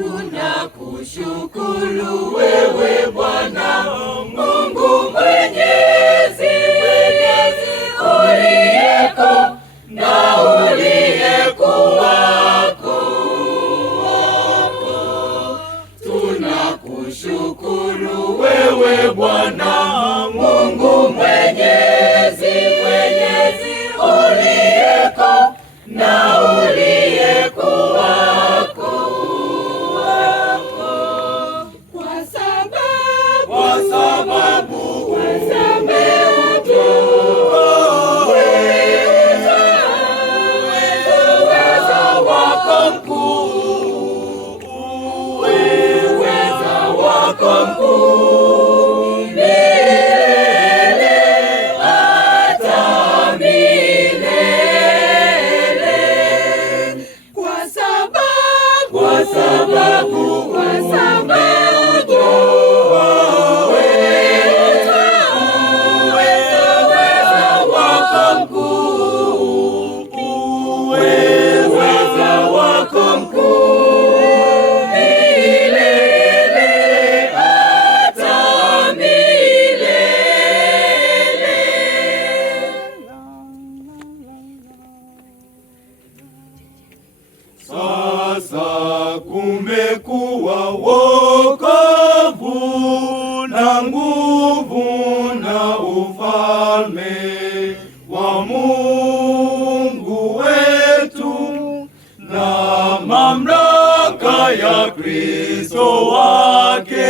Tunakushukuru wewe Bwana Mungu Mwenyezi, uliyeko na uliyekuwako. Tunakushukuru wewe Bwana Mungu Mwenyezi, uliyeko na uliyekuwako. Kwa sababu uweza wako mkuu, uweza wako mkuu milele hata milele. Kwa sababu sasa kumekuwa wokovu na nguvu na ufalme wa Mungu wetu na mamlaka ya Kristo wake.